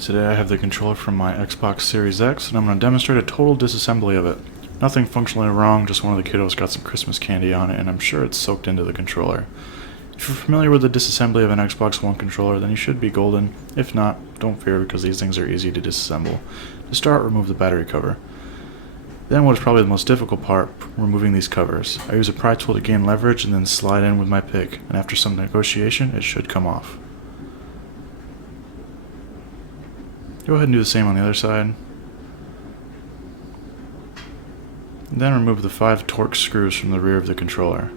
Alright, today I have the controller from my Xbox Series X, and I'm going to demonstrate a total disassembly of it. Nothing functionally wrong, just one of the kiddos got some Christmas candy on it, and I'm sure it's soaked into the controller. If you're familiar with the disassembly of an Xbox One controller, then you should be golden. If not, don't fear, because these things are easy to disassemble. To start, remove the battery cover. Then what is probably the most difficult part, removing these covers. I use a pry tool to gain leverage and then slide in with my pick, and after some negotiation, it should come off. Go ahead and do the same on the other side. And then remove the 5 Torx screws from the rear of the controller.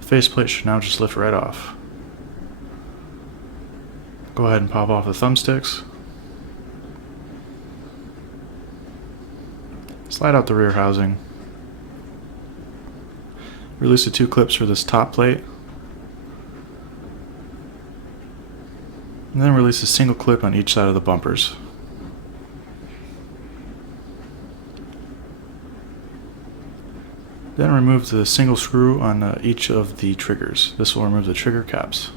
The faceplate should now just lift right off. Go ahead and pop off the thumbsticks. Slide out the rear housing. Release the 2 clips for this top plate. And then release a single clip on each side of the bumpers. Then remove the single screw on each of the triggers. This will remove the trigger caps.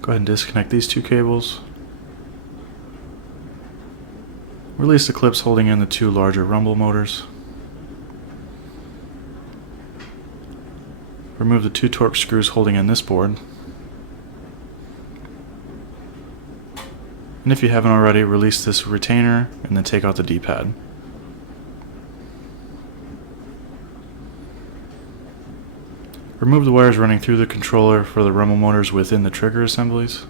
Go ahead and disconnect these 2 cables. Release the clips holding in the 2 larger rumble motors. Remove the 2 Torx screws holding in this board. And if you haven't already, release this retainer and then take out the D-pad. Remove the wires running through the controller for the rumble motors within the trigger assemblies.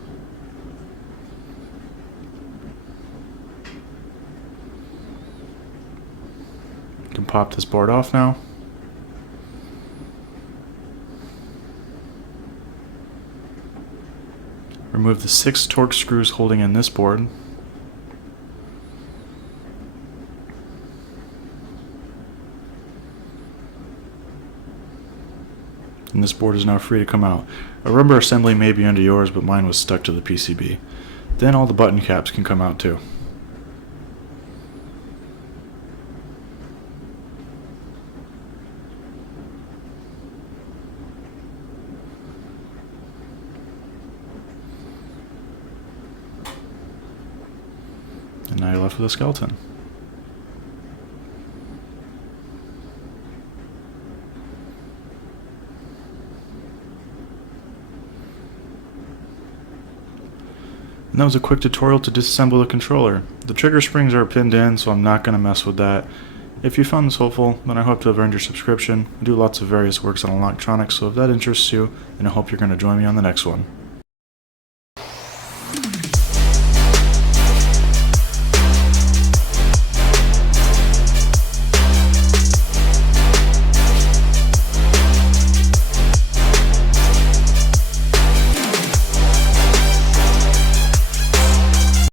You can pop this board off now. Remove the 6 Torx screws holding in this board. And this board is now free to come out. A rubber assembly may be under yours, but mine was stuck to the PCB. Then all the button caps can come out too. And now you're left with a skeleton. And that was a quick tutorial to disassemble the controller. The trigger springs are pinned in, so I'm not going to mess with that. If you found this helpful, then I hope to have earned your subscription. I do lots of various works on electronics, so if that interests you, then I hope you're going to join me on the next one.